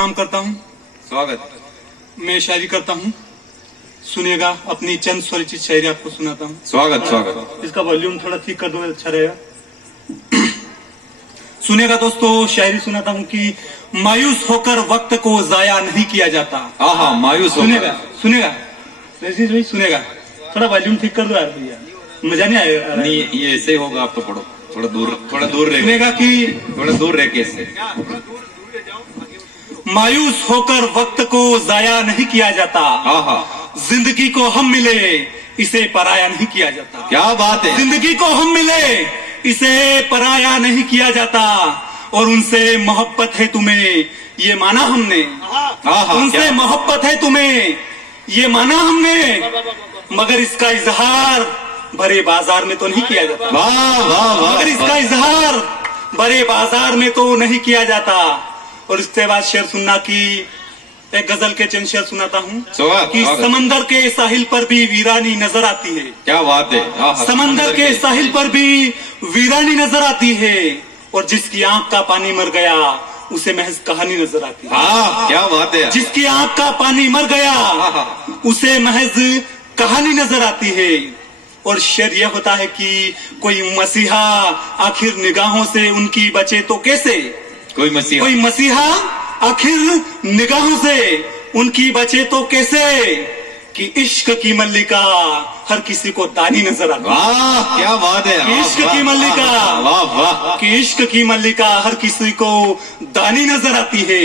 काम करता हूँ। स्वागत। मैं शायरी करता हूँ, सुनिएगा। अपनी चंद स्वरचित शायरी आपको सुनाता हूँ। स्वागत स्वागत। इसका वॉल्यूम थोड़ा ठीक कर दो, अच्छा रहेगा। सुनिएगा दोस्तों, शायरी सुनाता हूँ कि मायूस होकर वक्त को जाया नहीं किया जाता। हाँ, मायूस सुनेगा सुनेगा रजीज भाई, सुनेगा। थोड़ा वॉल्यूम ठीक कर दो यार भैया, मजा नहीं आएगा। नहीं, ये ऐसे ही होगा। आप तो पढ़ो, थोड़ा दूर रह, सुनेगा कि थोड़ा दूर रह के इससे। मायूस होकर वक्त को जाया नहीं किया जाता। हाँ, जिंदगी को हम मिले, इसे पराया नहीं किया जाता। क्या बात है। जिंदगी को हम मिले, इसे पराया नहीं किया जाता। और उनसे मोहब्बत है तुम्हें, ये माना हमने। उनसे मोहब्बत है तुम्हें, ये माना हमने, मगर इसका इजहार भरे बाजार में तो नहीं किया जाता। वाह वाह वाह। मगर इसका इजहार भरे बाजार में तो नहीं किया जाता। और इसके बाद शेर सुनना कि एक गजल के चंद शेर सुनाता हूँ कि समंदर के साहिल पर भी वीरानी नजर आती है। क्या बात है। समंदर के साहिल पर भी वीरानी नजर आती है। और जिसकी आंख का पानी मर गया, उसे महज कहानी नजर आती है। क्या बात है। जिसकी आंख का पानी मर गया, उसे महज कहानी नजर आती है। और शेर यह होता है कि कोई मसीहा आखिर निगाहों से उनकी बचे तो कैसे। कोई मसीहा आखिर निगाहों से उनकी बचे तो कैसे, कि इश्क की मल्लिका हर किसी को दानी नजर आती है। वाह, क्या बात है। कि इश्क की मल्लिका, वाह वाह, कि इश्क की मल्लिका हर किसी को दानी नजर आती है।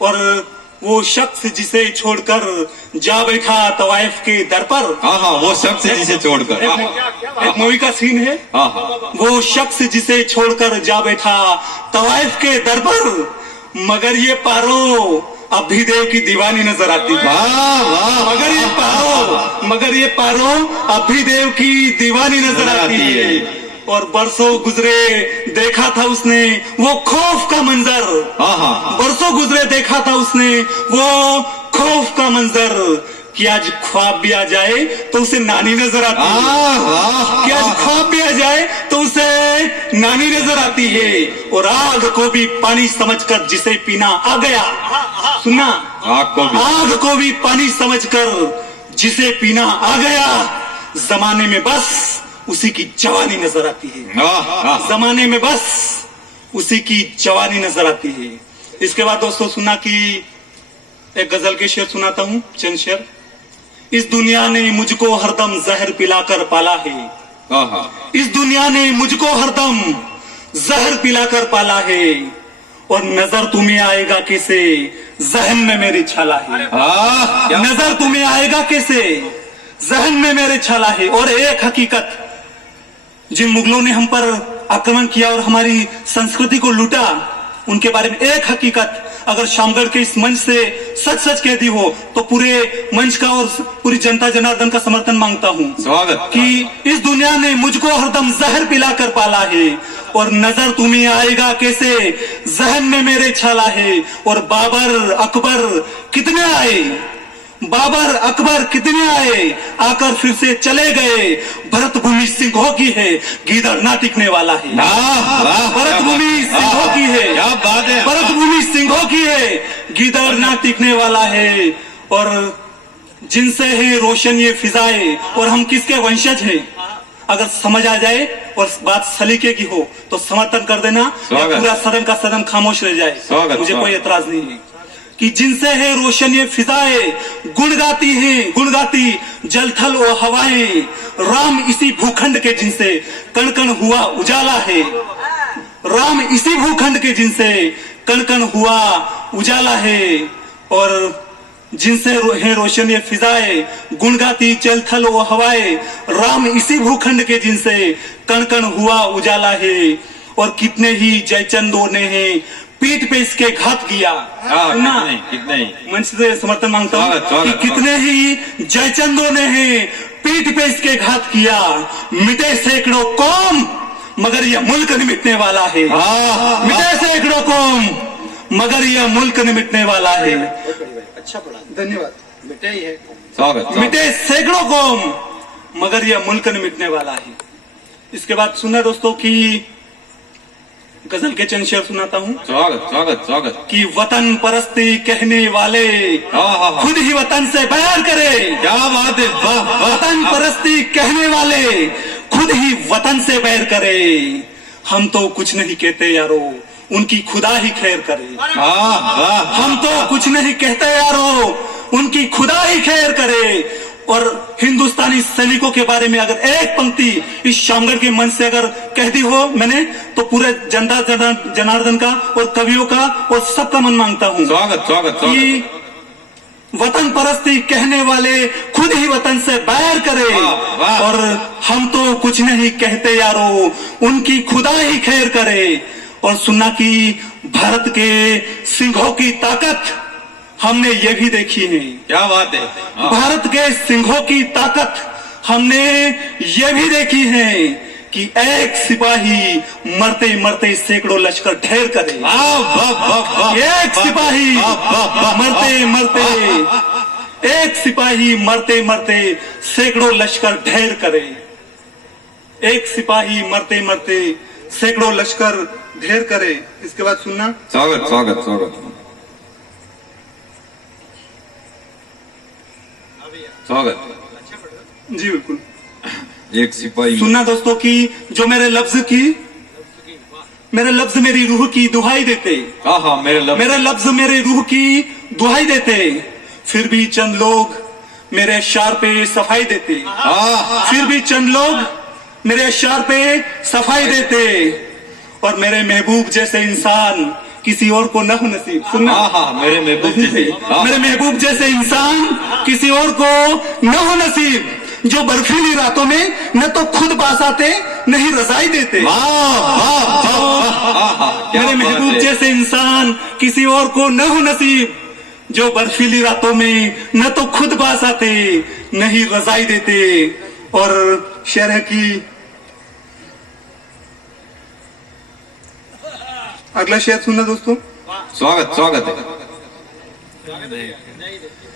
और वो शख्स जिसे छोड़कर जा बैठा तवाइफ के दर पर। वो शख्स जिसे छोड़कर, एक मूवी का सीन है। वो शख्स जिसे छोड़कर जा बैठा तवाइफ के दर पर, मगर ये पारो अब भी देव की दीवानी नजर आती है। मगर ये पारो अब भी देव की दीवानी नजर आती है। और बरसों गुजरे देखा था उसने वो खौफ का मंजर। बरसों गुजरे देखा था उसने वो खौफ का मंजर, कि आज ख्वाब भी आ जाए तो उसे नानी नजर आती है। कि आज ख्वाब भी आ जाए तो उसे नानी नजर आती है। और आग को भी पानी समझकर जिसे पीना आ गया, सुनना, आग को भी पानी समझकर जिसे पीना आ गया, जमाने में बस उसी की जवानी नजर आती है। जमाने में बस उसी की जवानी नजर आती है। इसके बाद दोस्तों सुना कि एक गजल के शेर सुनाता हूँ, चंद शेर। इस दुनिया ने मुझको हरदम जहर पिलाकर पाला है। इस दुनिया ने मुझको हरदम जहर पिलाकर पाला है। और नजर तुम्हें आएगा कैसे, जहन में मेरी छाला है। नजर तुम्हें आएगा कैसे, जहन में मेरे छाला है। और एक हकीकत, जिन मुगलों ने हम पर आक्रमण किया और हमारी संस्कृति को लूटा, उनके बारे में एक हकीकत अगर शामगढ़ के इस मंच से सच सच कहती हो तो पूरे मंच का और पूरी जनता जनार्दन का समर्थन मांगता हूँ। स्वागत। कि इस दुनिया ने मुझको हरदम जहर पिलाकर पाला है। और नजर तुम्हें आएगा कैसे, जहन में मेरे छाला है। और बाबर अकबर कितने आए, बाबर अकबर कितने आए, आकर फिर से चले गए। भरत भूमि सिंहों की है, गीदड़ ना टिकने वाला है। भरत भूमि सिंहों की है, क्या बात है। भरत भूमि सिंहों की है, गीदड़ ना टिकने वाला है। और जिनसे है रोशन ये फिजाएं, और हम किसके वंशज हैं, अगर समझ आ जाए और बात सलीके की हो तो समर्थन कर देना, या पूरा सदन का सदन खामोश रह जाए, मुझे कोई एतराज नहीं है। कि जिनसे है रोशन ये फिजाएं, गुण गाती जल थल और हवाएं। राम इसी भूखंड के जिनसे कण कण हुआ उजाला है। राम इसी भूखंड के जिनसे कण कण हुआ उजाला है। और जिनसे है रोशन ये फिजाएं, गुण गाती जल थल और हवाएं। राम इसी भूखंड के जिनसे कण कण हुआ उजाला है। और कितने ही जयचंदों ने हैं पीठ पे इसके घात किया। कितने मंच से समर्थन मांगता हूँ कि कितने ही जयचंदों ने हैं पीठ पे इसके घात किया। मिटे सैकड़ों कौम, मगर यह मुल्क नहीं मिटने वाला है। मिटे सैकड़ों कौम, मगर यह मुल्क नहीं मिटने वाला है। अच्छा पढ़ा, धन्यवाद। मिटे ही है, स्वागत। मिटे सैकड़ों कौम, मगर यह मुल्क नहीं मिटने वाला है। इसके बाद सुना दोस्तों कि गजल के चंद शेर सुनाता हूँ स्वागत स्वागत स्वागत कि वतन परस्ती कहने वाले खुद ही वतन से बैर करे। क्या बात है, वाह वाह। वतन परस्ती कहने वाले खुद ही वतन से बैर करे। हम तो कुछ नहीं कहते यारो, उनकी खुदा ही खैर करे। वाह वाह। हम तो कुछ नहीं कहते यारो, उनकी खुदा ही खैर करे। और हिंदुस्तानी सैनिकों के बारे में अगर एक पंक्ति इस शामगढ़ के मन से अगर कह दी हो मैंने, तो पूरे जनता जनार्दन का और कवियों का और सबका मन मांगता हूँ। स्वागत स्वागत कि स्वागत। वतन परस्ती कहने वाले खुद ही वतन से बैर करे। वाह, वाह। और हम तो कुछ नहीं कहते यारो, उनकी खुदा ही खैर करे। और सुनना कि भारत के सिंहों की ताकत हमने ये भी देखी है। क्या बात है। भारत के सिंहों की ताकत हमने ये भी देखी है कि एक सिपाही मरते मरते सैकड़ों लश्कर ढेर करे। वाह वाह वाह वाह। एक सिपाही मरते मरते, एक सिपाही मरते मरते सैकड़ों लश्कर ढेर करे। एक सिपाही मरते मरते सैकड़ों लश्कर ढेर करे। इसके बाद सुनना। स्वागत स्वागत स्वागत स्वागत। जी बिल्कुल। एक सिपाही। सुनना दोस्तों कि जो मेरे लफ्ज मेरी रूह की दुहाई देते। मेरे लफ्ज मेरे रूह की दुहाई देते, फिर भी चंद लोग मेरे अश्शार पे सफाई देते। फिर भी चंद लोग मेरे अश्शार पे सफाई देते। और मेरे महबूब जैसे इंसान किसी और को न हो नसीब। सुनना। मेरे महबूब जैसे। मेरे महबूब जैसे इंसान किसी और को न हो नसीब, जो बर्फीली रातों में न तो खुद पास आते न ही रजाई देते। मेरे महबूब जैसे इंसान किसी और को न हो नसीब, जो बर्फीली रातों में न तो खुद पास आते न ही रजाई देते। और शेर है कि अगला शेर सुनना दोस्तों। स्वागत स्वागत है।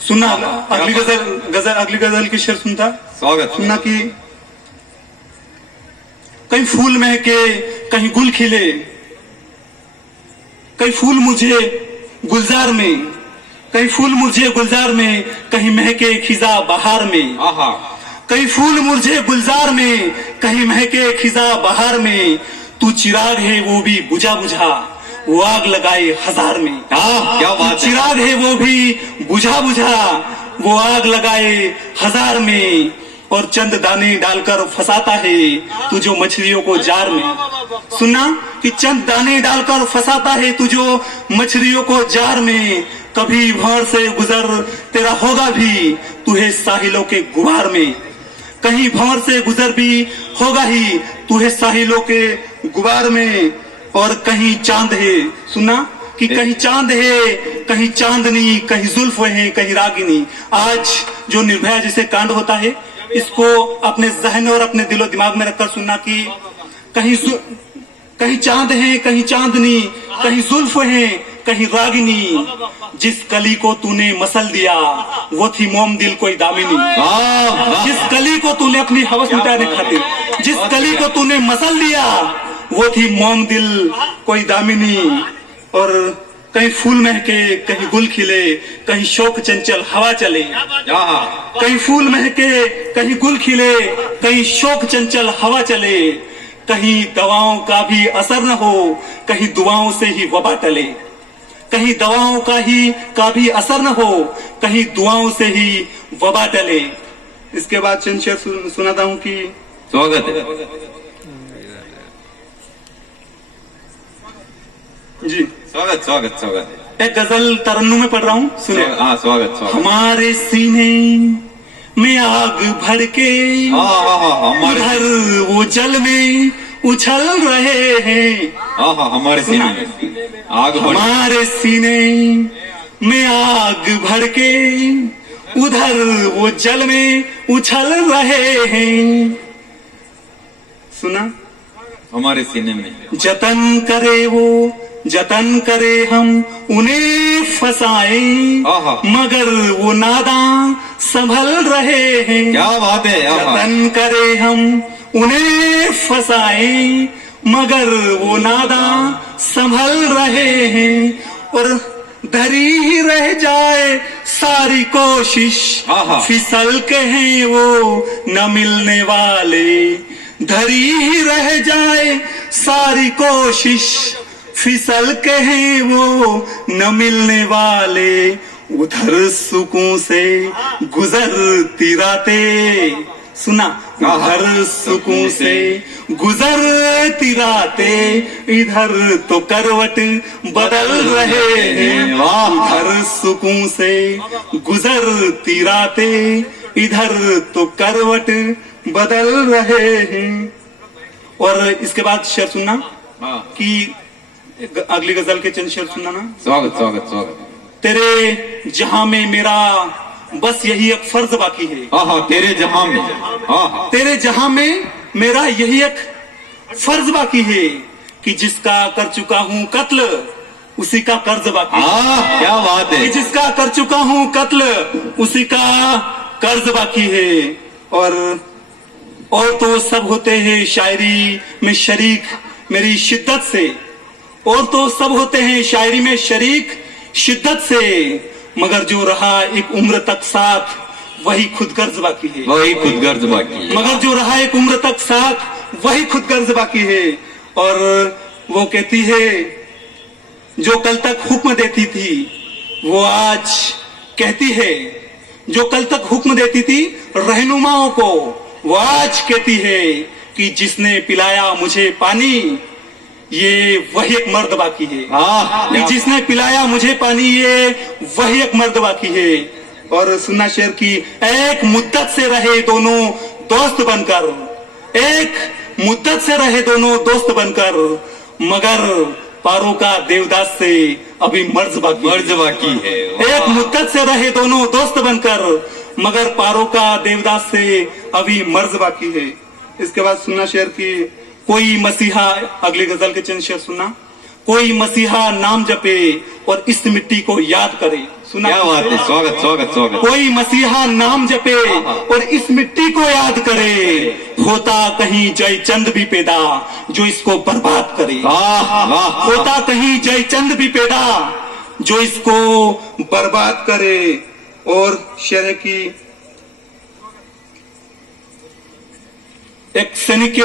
सुनना अगली गजल की शेर सुनता। स्वागत। सुनना कि कहीं फूल महके कहीं गुल खिले, कहीं फूल मुझे गुलजार में, कहीं फूल मुझे गुलजार में, कहीं महके खिजा बहार में। कहीं फूल मुझे गुलजार में, कहीं महके खिजा बहार में। तू चिराग है वो भी बुझा बुझा, वो आग लगाए हजार में। क्या बात है। चिराग है वो भी बुझा बुझा, वो आग लगाए हजार में। और चंद दाने डालकर फंसाता है तू जो मछलियों को जार में। सुनना कि चंद दाने डालकर फंसाता है तू जो मछलियों को जार में। कभी भंवर से गुजर तेरा होगा भी तू है साहिलों के गुबार में। कहीं भंवर से गुजर भी होगा ही तू है साहिलों के गुबार में। और कहीं चांद है। सुना कि कहीं चांद है, कहीं चांदनी, कहीं जुल्फ है, कहीं रागिनी। आज जो निर्भया जैसे कांड होता है, इसको अपने जहन और अपने दिलो दिमाग में रखकर सुनना कि कहीं चांद है, कहीं चांदनी, कहीं जुल्फ है, कहीं रागिनी। जिस कली को तूने मसल दिया वो थी मोम दिल कोई दामिनी। जिस कली को तूने अपनी हवस मिटाने खातिर, जिस कली को तूने मसल दिया वो थी मोम दिल कोई दामिनी। और कहीं फूल महके कहीं गुल खिले, कहीं शोक चंचल हवा चले। कहीं फूल महके कहीं गुल खिले, कहीं शोक चंचल हवा चले। कहीं दवाओं का भी असर न हो, कहीं दुआओं से ही वबा टले। कहीं दवाओं का भी असर न हो, कहीं दुआओं से ही वबा टले। इसके बाद चंद शेर सुनाता हूँ कि स्वागत है। जी स्वागत स्वागत स्वागत। एक गजल तरन्नुम में पढ़ रहा हूँ, सुनिए। स्वागत स्वागत। हमारे सीने में आग भड़के, उधर वो जल में उछल रहे हैं। हमारे सीने में आग, हमारे सीने में आग भड़के, उधर वो जल में उछल रहे हैं। सुना। हमारे सीने में जतन करे वो, जतन करे हम उन्हें फंसाए, मगर वो नादां संभल रहे हैं। क्या बात है। जतन करे हम उन्हें फंसाए, मगर वो नादां संभल रहे हैं और धरी ही रह जाए सारी कोशिश, फिसल के हैं वो न मिलने वाले। धरी ही रह जाए सारी कोशिश, फिसल के हैं वो न मिलने वाले। उधर सुकून से गुजरती रातें, सुना, उधर सुकून से गुजरती रातें, इधर तो करवट बदल रहे हैं। उधर सुकून से गुजरती रातें, इधर तो करवट बदल रहे हैं। और इसके बाद शेर सुनना कि अगली गजल के चंद शेर सुनना ना। स्वागत स्वागत स्वागत। तेरे जहां में मेरा बस यही एक फर्ज बाकी है। तेरे जहां में, तेरे जहां में मेरा यही एक फर्ज बाकी है कि जिसका कर चुका हूँ कत्ल उसी का कर्ज बाकी है। क्या बात है। कि जिसका कर चुका हूँ कत्ल उसी का कर्ज बाकी है। और तो सब होते हैं शायरी में शरीक मेरी शिद्दत से, और तो सब होते हैं शायरी में शरीक शिद्दत से, मगर जो रहा एक उम्र तक साथ वही खुद गर्ज बाकी है। वही खुद गर्ज बाकी है। मगर जो रहा एक उम्र तक साथ वही खुद गर्ज बाकी है। और वो कहती है जो कल तक हुक्म देती थी वो आज कहती है, जो कल तक हुक्म देती थी रहनुमाओं को वो आज कहती है कि जिसने पिलाया मुझे पानी ये वही एक मर्द बाकी है। कि जिसने पिलाया मुझे पानी ये वही एक मर्द बाकी है। और सुनना शेर की, एक मुद्दत से रहे दोनों दोस्त बनकर, एक मुद्दत से रहे दोनों दोस्त बनकर, मगर पारों का देवदास से अभी मर्ज बाकी है। एक मुद्दत से रहे दोनों दोस्त बनकर, मगर पारों का देवदास से अभी मर्ज बाकी है। इसके बाद सुनना शेर की, कोई मसीहा, अगली गजल के चंद शेर सुनना। कोई मसीहा नाम जपे और इस मिट्टी को याद करे। सुना, क्या बात है। स्वागत स्वागत स्वागत। कोई मसीहा नाम जपे और इस मिट्टी को याद करे, होता कहीं जयचंद भी पैदा जो इसको बर्बाद करे। होता कहीं जयचंद भी पैदा जो इसको बर्बाद करे। और शेर की, एक सैनिक के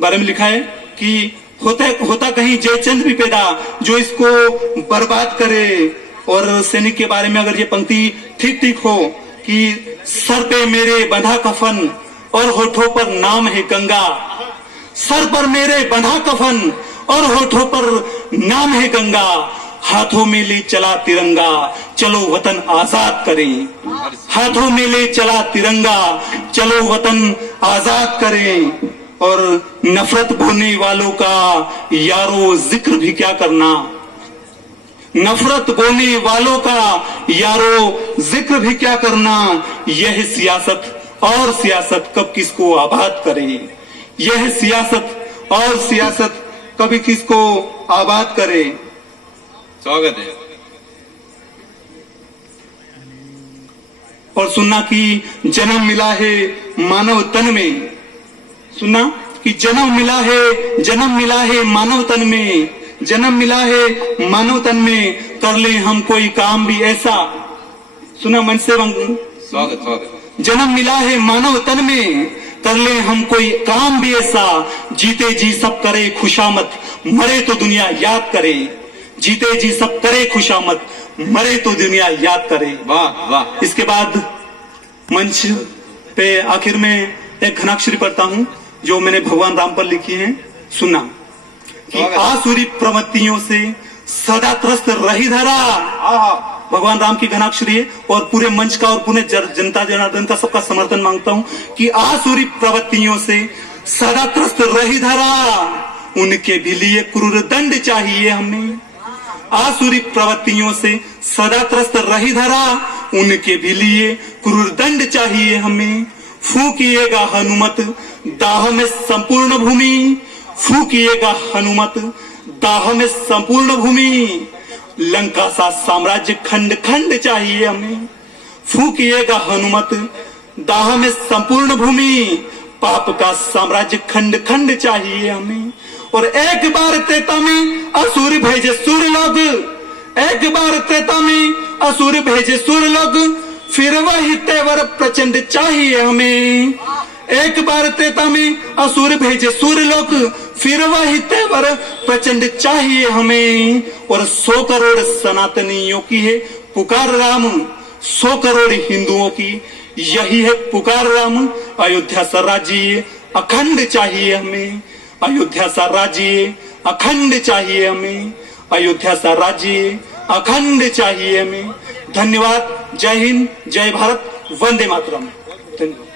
बारे में लिखा है कि होता कहीं जयचंद भी पैदा जो इसको बर्बाद करे। और सैनिक के बारे में अगर ये पंक्ति ठीक ठीक हो कि सर पे मेरे बंधा कफन और होठों पर नाम है गंगा, सर पर मेरे बंधा कफन और होठों पर नाम है गंगा, हाथों में ले चला तिरंगा चलो वतन आजाद करें। हाथों में ले चला तिरंगा चलो वतन आजाद करें। और नफरत बोने वालों का यारो जिक्र भी क्या करना, नफरत बोने वालों का यारो जिक्र भी क्या करना। यह सियासत और सियासत कब किसको आबाद करे, यह सियासत और सियासत कभी किसको आबाद करे। स्वागत है। और सुनना कि जन्म मिला है मानव तन में, सुनना कि जन्म मिला है मानव तन में, जन्म मिला है मानव तन में, कर ले हम कोई काम भी ऐसा। सुना मन से स्वागत स्वागत। जन्म मिला है मानव तन में, कर ले हम कोई काम भी ऐसा, जीते जी सब करे खुशामद मरे तो दुनिया याद करे। जीते जी सब करे खुशामद मरे तो दुनिया याद करे। वाह वाह। इसके बाद मंच पे आखिर में एक घनाक्षरी पढ़ता हूँ जो मैंने भगवान राम पर लिखी है। सुनना कि आसुरी प्रवृत्तियों से सदा त्रस्त रही धरा, भगवान राम की घनाक्षरी है। और पूरे मंच का और पूरे जनता जनार्दन का सबका समर्थन मांगता हूँ कि आसुरी प्रवृत्तियों से सदा त्रस्त रही धरा, उनके भी लिए क्रूर दंड चाहिए हमें। आसुरी प्रवृत्तियों से सदा त्रस्त रही धरा, उनके भी लिए क्रूर दंड चाहिए हमें। फूकिएगा हनुमत दाह में संपूर्ण भूमि, फूकिएगा हनुमत दाह में संपूर्ण भूमि, लंका सा साम्राज्य खंड खंड चाहिए हमें। फूकिएगा हनुमत दाह में संपूर्ण भूमि, पाप का साम्राज्य खंड खंड चाहिए हमें। और एक बार त्रेता में असुर भेजे सुर लोग, एक बार त्रेता में असुर भेजे सुर लोग, फिर वही तेवर प्रचंड चाहिए हमें। एक बार त्रेता में असुर भेजे सुर लोग, फिर वही तेवर प्रचंड चाहिए हमें। और 100 करोड़ सनातनियों की है पुकार राम, 100 करोड़ हिंदुओं की यही है पुकार राम। अयोध्या सा राज्य अखंड चाहिए हमें, अयोध्या सा राज्य अखंड चाहिए हमें, अयोध्या सा राज्य अखंड चाहिए हमें। धन्यवाद। जय हिंद, जय भारत, वंदे मातरम। धन्यवाद।